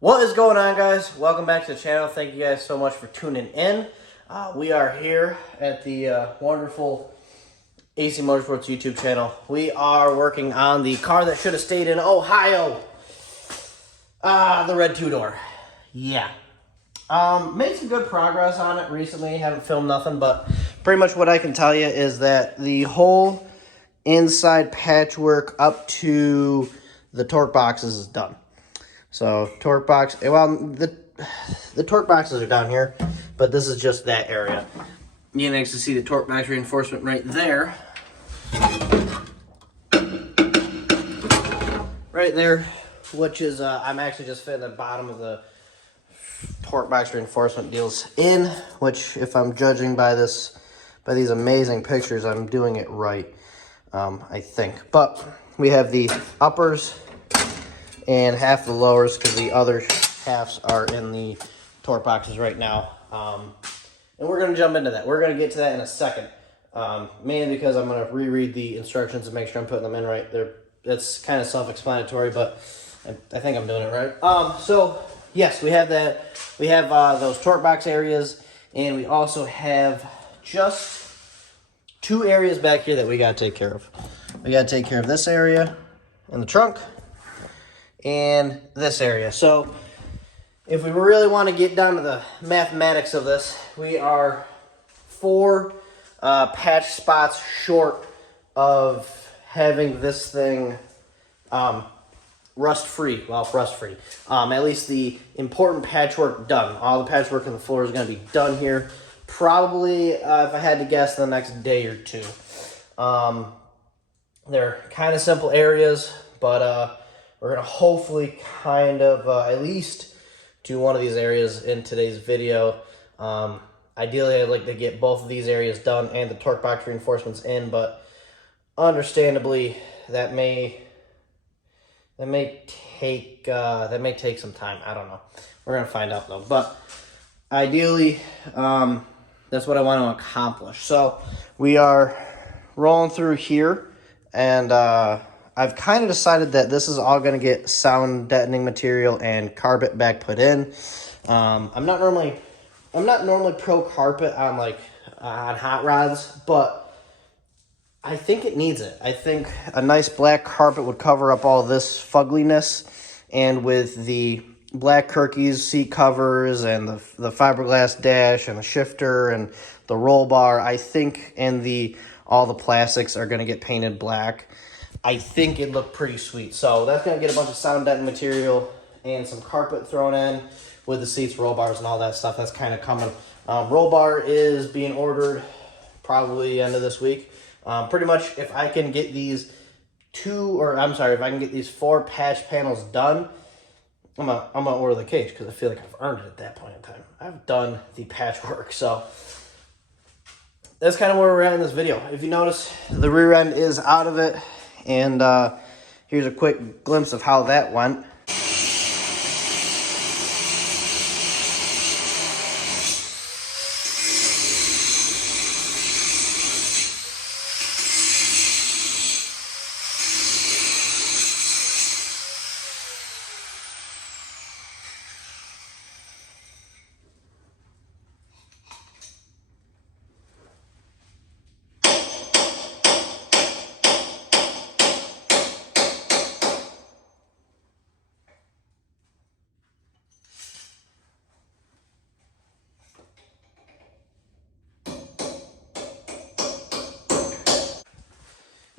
What is going on, guys? Welcome back to the channel. Thank you guys so much for tuning in. We are here at the wonderful AC Motorsports YouTube channel. We are working on the car that should have stayed in Ohio. The red two-door. Yeah. Made some good progress on it recently. Haven't filmed nothing, but pretty much what I can tell you is that the whole inside patchwork up to the torque boxes is done. So torque box, well, the torque boxes are down here, but this is just that area. You can actually see the torque box reinforcement right there. Right there, which is, I'm actually just fitting the bottom of the torque box reinforcement deals in, which if I'm judging by these amazing pictures, I'm doing it right, I think. But we have the uppers and half the lowers because the other halves are in the torque boxes right now. And we're going to jump into that. We're going to get to that in a second. Mainly because I'm going to reread the instructions and make sure I'm putting them in right. It's kind of self-explanatory, but I think I'm doing it right. So, yes, we have that. We have those torque box areas, and we also have just two areas back here that we got to take care of. We got to take care of this area in the trunk and this area. So if we really want to get down to the mathematics of this, we are 4 patch spots short of having this thing rust-free. Well, rust-free. At least the important patchwork done. All the patchwork on the floor is going to be done here. Probably, if I had to guess, the next day or two. They're kind of simple areas, but we're going to hopefully kind of at least do one of these areas in today's video. Ideally, I'd like to get both of these areas done and the torque box reinforcements in, but understandably, that may take some time. I don't know. We're going to find out, though. But ideally, that's what I want to accomplish. So we are rolling through here, and I've kind of decided that this is all going to get sound deadening material and carpet back put in. I'm not normally pro carpet on on hot rods, but I think it needs it. I think a nice black carpet would cover up all this fugliness, and with the black Kirkies seat covers and the fiberglass dash and the shifter and the roll bar, I think, and all the plastics are going to get painted black. I think it looked pretty sweet. So that's going to get a bunch of sound deadening material and some carpet thrown in with the seats, roll bars, and all that stuff. That's kind of coming. Roll bar is being ordered probably end of this week. Pretty much if I can get these if I can get these 4 patch panels done, I'm gonna order the cage because I feel like I've earned it at that point in time. I've done the patchwork, so that's kind of where we're at in this video. If you notice, the rear end is out of it, and here's a quick glimpse of how that went.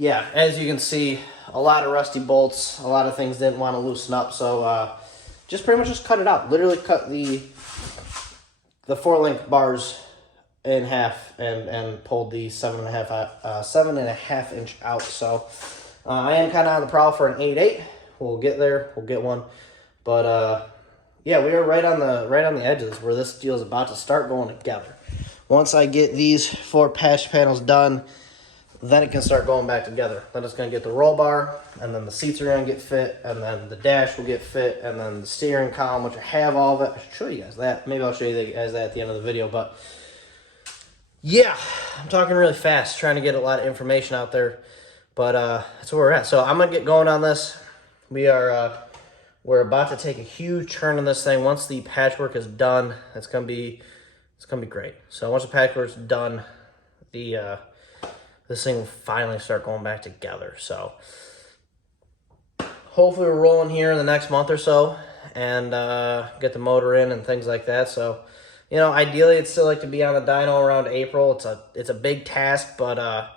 Yeah, as you can see, a lot of rusty bolts, a lot of things didn't want to loosen up, so just pretty much just cut it out. Literally cut the 4-link bars in half and pulled the 7.5 inch out. So I am kind of on the prowl for an 8.8. We'll get there. We'll get one. But yeah, we are right on the edges where this deal is about to start going together. Once I get these 4 patch panels done, then it can start going back together. Then it's going to get the roll bar, and then the seats are going to get fit, and then the dash will get fit, and then the steering column, which I have all of it. I should show you guys that. Maybe I'll show you guys that at the end of the video. But yeah, I'm talking really fast, trying to get a lot of information out there. But that's where we're at. So I'm going to get going on this. We are we're about to take a huge turn in this thing. Once the patchwork is done, it's gonna be great. So once the patchwork's done, this thing will finally start going back together. So hopefully we're rolling here in the next month or so and get the motor in and things like that. So, you know, ideally I'd still like to be on the dyno around April. It's a big task, but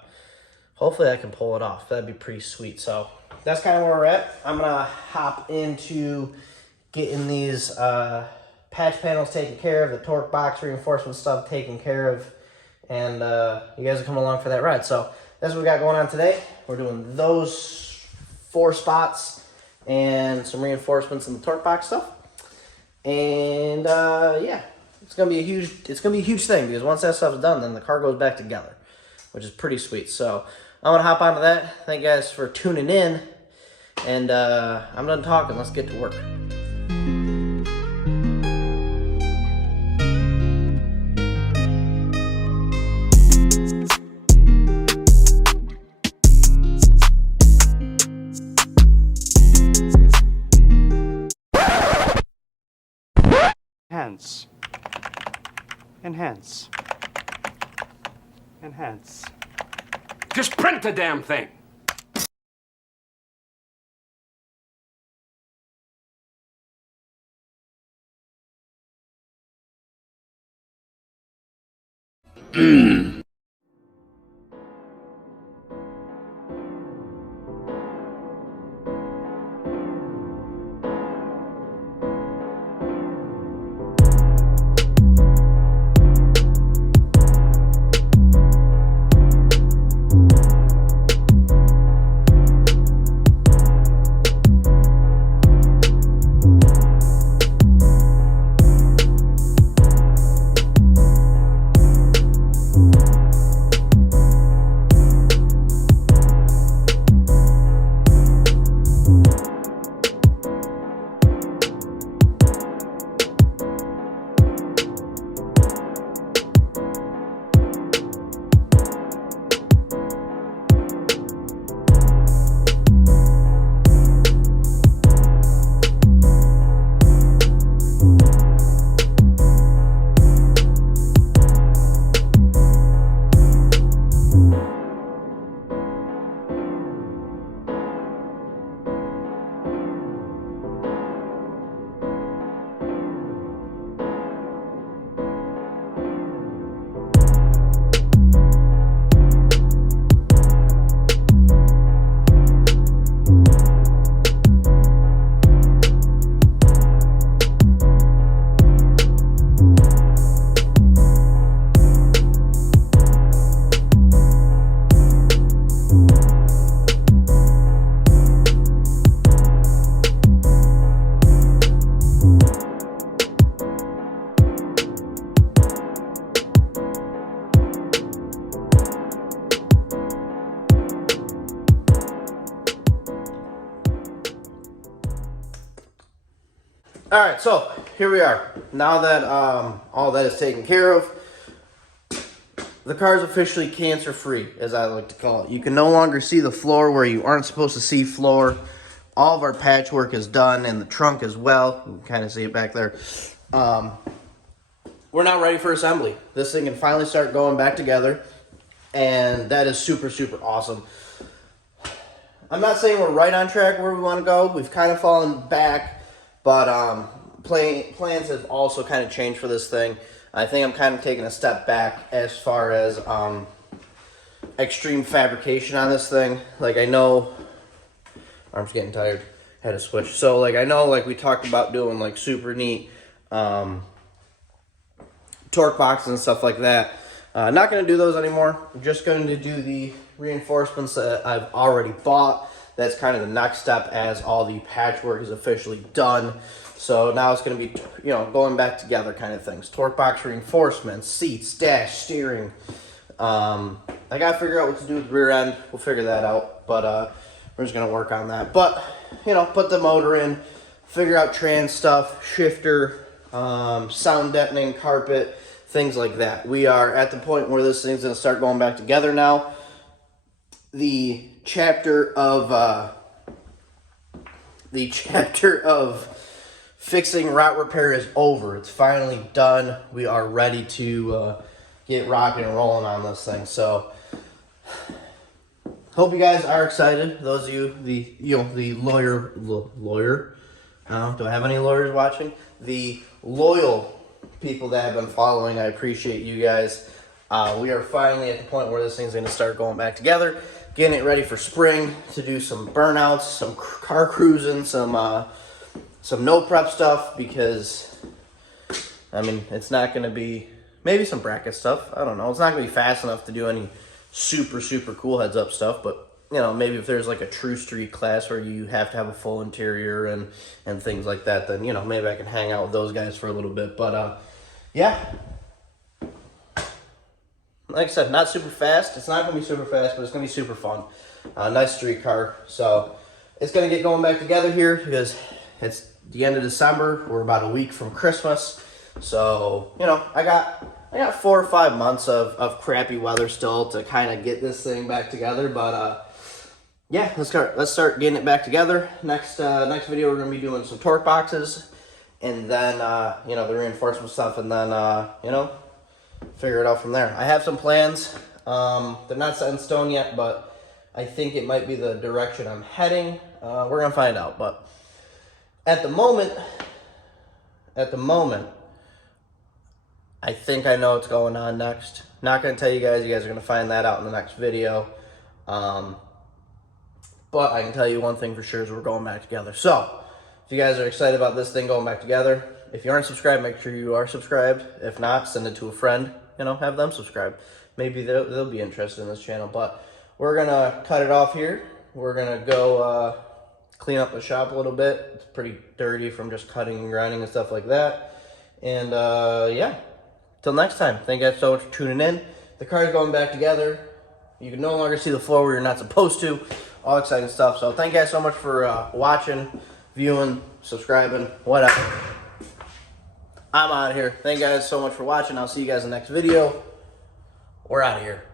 hopefully I can pull it off. That'd be pretty sweet. So that's kind of where we're at. I'm gonna hop into getting these patch panels taken care of, the torque box reinforcement stuff taken care of, and you guys are coming along for that ride. So that's what we got going on today. We're doing those 4 spots and some reinforcements in the torque box stuff. And yeah, it's gonna be a huge thing, because once that stuff's done, then the car goes back together, which is pretty sweet. So I'm gonna hop onto that. Thank you guys for tuning in, and I'm done talking. Let's get to work. Enhance. Enhance. Enhance. Just print the damn thing. All right, so here we are. Now that all that is taken care of, the car is officially cancer-free, as I like to call it. You can no longer see the floor where you aren't supposed to see floor. All of our patchwork is done, and the trunk as well. You can kind of see it back there. We're now ready for assembly. This thing can finally start going back together, and that is super, super awesome. I'm not saying we're right on track where we want to go. We've kind of fallen back. But plans have also kind of changed for this thing. I think I'm kind of taking a step back as far as extreme fabrication on this thing. Like, I know, arm's getting tired, had to switch. So, like, I know, like, we talked about doing, like, super neat torque boxes and stuff like that. Not going to do those anymore. I'm just going to do the reinforcements that I've already bought. That's kind of the next step as all the patchwork is officially done. So now it's going to be, you know, going back together kind of things. Torque box reinforcements, seats, dash, steering. I got to figure out what to do with the rear end. We'll figure that out. But we're just going to work on that. But, you know, put the motor in, figure out trans stuff, shifter, sound deadening, carpet, things like that. We are at the point where this thing's going to start going back together now. The chapter of the chapter of fixing rot repair is over. It's finally done. We are ready to get rocking and rolling on this thing. So hope you guys are excited. Those of you, the lawyer. Do I have any lawyers watching? The loyal people that have been following, I appreciate you guys. We are finally at the point where this thing's going to start going back together, getting it ready for spring to do some burnouts, some car cruising, some no prep stuff, because I mean, it's not going to be, maybe some bracket stuff, I don't know. It's not going to be fast enough to do any super cool heads up stuff, but you know, maybe if there's like a true street class where you have to have a full interior and things like that, then, you know, maybe I can hang out with those guys for a little bit. But, yeah. Like I said, not super fast. It's not going to be super fast, but it's going to be super fun. Nice street car. So, it's going to get going back together here because it's the end of December. We're about a week from Christmas. So, you know, I got 4 or 5 months of crappy weather still to kind of get this thing back together, but yeah, let's start getting it back together. Next video we're gonna be doing some torque boxes, and then you know, the reinforcement stuff, and then you know, figure it out from there. I have some plans. They're not set in stone yet, but I think it might be the direction I'm heading. We're gonna find out, but at the moment, I think I know what's going on next. Not going to tell you guys. You guys are going to find that out in the next video. But I can tell you one thing for sure is we're going back together. So, if you guys are excited about this thing going back together, if you aren't subscribed, make sure you are subscribed. If not, send it to a friend. You know, have them subscribe. Maybe they'll be interested in this channel. But we're going to cut it off here. We're going to go clean up the shop a little bit. It's pretty dirty from just cutting and grinding and stuff like that. And, yeah. Till next time, thank you guys so much for tuning in. The car is going back together. You can no longer see the floor where you're not supposed to. All exciting stuff. So thank you guys so much for watching, viewing, subscribing, whatever. I'm out of here. Thank you guys so much for watching. I'll see you guys in the next video. We're out of here.